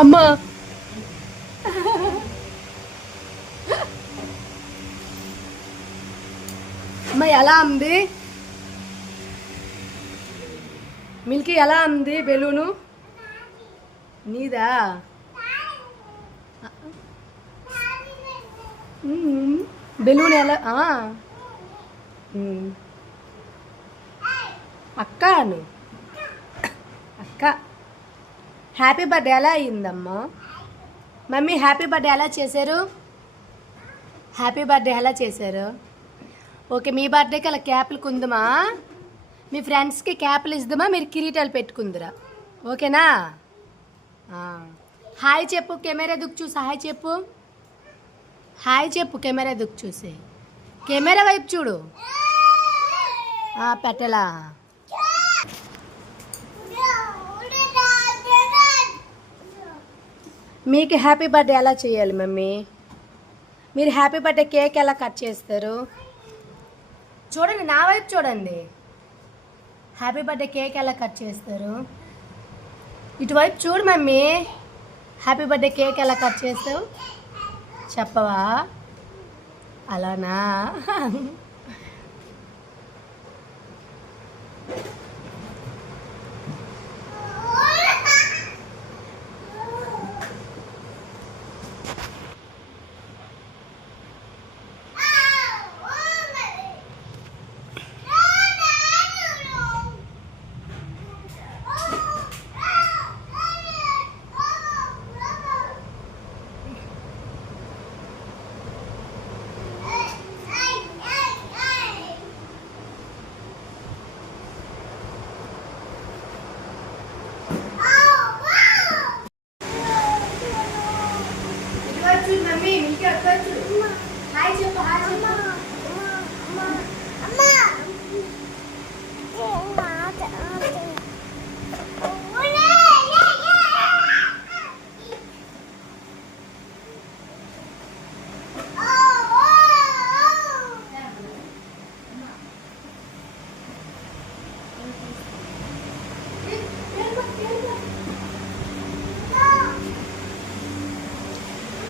అమ్మ అమ్మ ఎలా ఉంది మిల్కీ? ఎలా ఉంది బెలూను? నీదా? బెలూన్ ఎలా? అక్క అను. అక్క హ్యాపీ బర్త్డే ఎలా అయ్యిందమ్మా? మమ్మీ హ్యాపీ బర్త్డే ఎలా చేశారు? హ్యాపీ బర్త్డే ఎలా చేశారు? ఓకే, మీ బర్త్డేకి అలా క్యాప్లు కుందుమా? మీ ఫ్రెండ్స్కి క్యాప్లు ఇద్దామా? మీరు కిరీటాలు పెట్టుకుందిరా? ఓకేనా? హాయ్ చెప్పు, కెమెరా దుక్కు చూసి హాయ్ చెప్పు. హాయ్ చెప్పు, కెమెరా దుక్కు చూసి. కెమెరా వైపు చూడు. పెట్టలా? మీకు హ్యాపీ బర్త్డే ఎలా చేయాలి మమ్మీ? మీరు హ్యాపీ బర్త్డే కేక్ ఎలా కట్ చేస్తారు? చూడండి, నా వైపు చూడండి. హ్యాపీ బర్త్డే కేక్ ఎలా కట్ చేస్తారు? ఇటువైపు చూడు మమ్మీ. హ్యాపీ బర్త్డే కేక్ ఎలా కట్ చేస్తావు చెప్పవా? అలానా? మమ్మీ మీకు